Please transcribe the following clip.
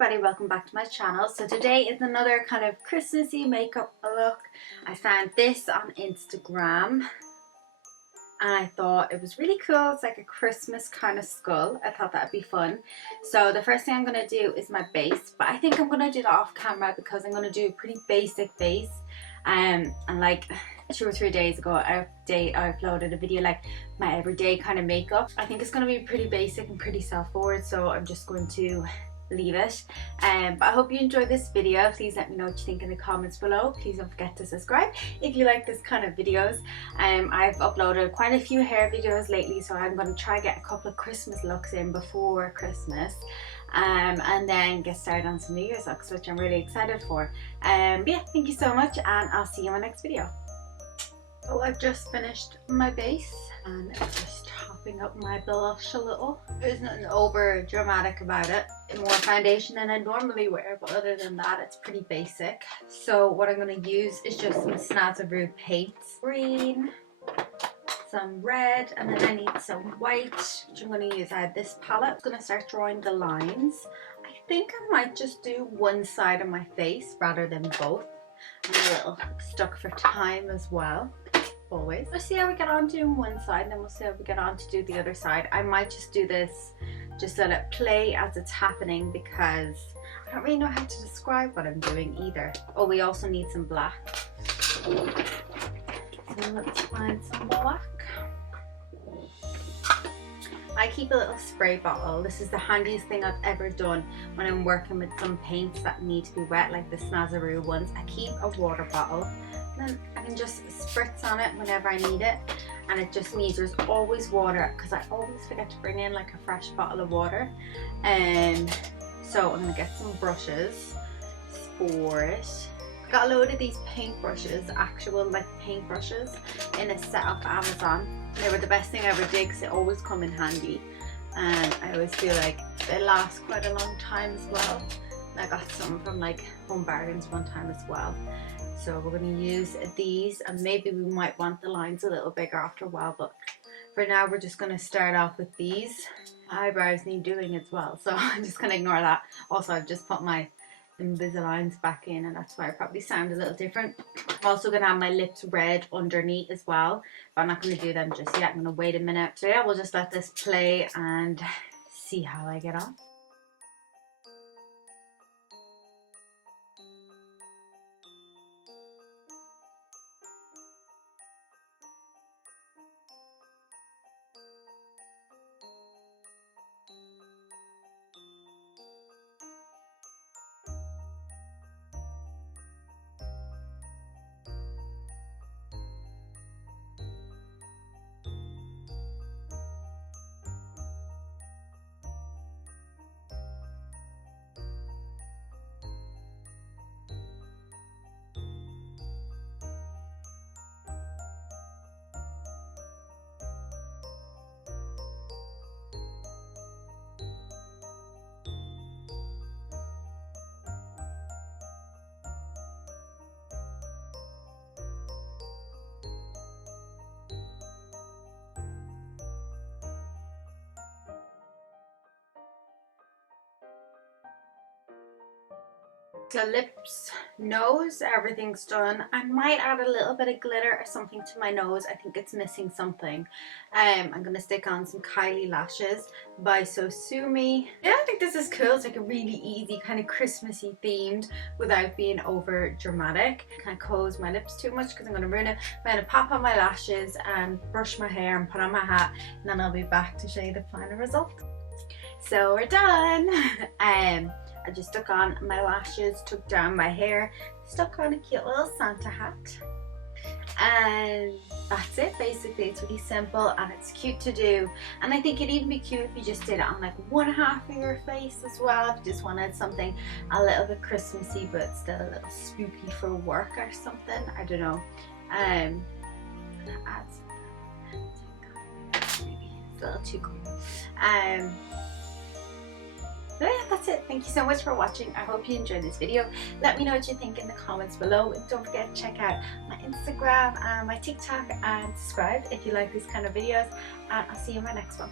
Everybody, welcome back to my channel. So today is another kind of Christmassy makeup look. I found this on Instagram and I thought it was really cool. It's like a Christmas kind of skull. I thought that'd be fun. So the first thing I'm going to do is my base, but I think I'm going to do that off camera because I'm going to do a pretty basic base. And like 2 or 3 days ago I uploaded a video like my everyday kind of makeup. I think it's going to be pretty basic and pretty self-forward, so I'm just going to leave it. But I hope you enjoyed this video. Please let me know what you think in the comments below. Please don't forget to subscribe if you like this kind of videos. I've uploaded quite a few hair videos lately, so I'm going to try get a couple of Christmas looks in before Christmas, and then get started on some New Year's looks, which I'm really excited for. But yeah, thank you so much, and I'll see you in my next video. So I've just finished my base and I'm just topping up my blush a little. There's nothing over dramatic about it. More foundation than I normally wear, but other than that it's pretty basic. So what I'm going to use is just some Snazaroo paints. Green, some red, and then I need some white, which I'm going to use. I have this palette. I'm going to start drawing the lines. I think I might just do one side of my face rather than both. I'm a little stuck for time as well. Always. Let's see how we get on doing one side, and then we'll see how we get on to do the other side. I might just do this, just let it play as it's happening, because I don't really know how to describe what I'm doing either. Oh, we also need some black. So let's find some black. I keep a little spray bottle. This is the handiest thing I've ever done when I'm working with some paints that need to be wet, like the Snazaroo ones. I keep a water bottle, and then I can just spritz on it whenever I need it, and it just means there's always water, because I always forget to bring in like a fresh bottle of water. So I'm gonna get some brushes for it. I got a load of these paintbrushes, actual like paintbrushes, in a set off Amazon. They were the best thing I ever did because they always come in handy, and I always feel like they last quite a long time as well. And I got some from like Home Bargains one time as well. So we're going to use these, and maybe we might want the lines a little bigger after a while, but for now we're just going to start off with these. My eyebrows need doing as well, so I'm just going to ignore that. Also, I've just put my Invisaligns back in, and that's why I probably sound a little different. I'm also going to have my lips red underneath as well, but I'm not going to do them just yet. I'm going to wait a minute. So yeah, we'll just let this play and see how I get on. So lips, nose, everyth's done. I might add a little bit of glitter or something to my nose. I think it's missing something. I'm going to stick on some Kylie lashes by Sosumi. Yeah, I think this is cool. It's like a really easy kind of Christmassy themed without being over dramatic. Can't close my lips too much because I'm going to ruin it. I'm going to pop on my lashes and brush my hair and put on my hat, and then I'll be back to show you the final result. So we're done. I just stuck on my lashes, took down my hair, stuck on a cute little Santa hat, and that's it. Basically, it's really simple and it's cute to do, and I think it'd even be cute if you just did it on like one half of your face as well, if you just wanted something a little bit Christmassy but still a little spooky for work or something. I don't know. I'm gonna add something. Maybe it's a little too cool. So yeah, that's it. Thank you so much for watching. I hope you enjoyed this video. Let me know what you think in the comments below. And don't forget to check out my Instagram and my TikTok, and subscribe if you like these kind of videos. And I'll see you in my next one.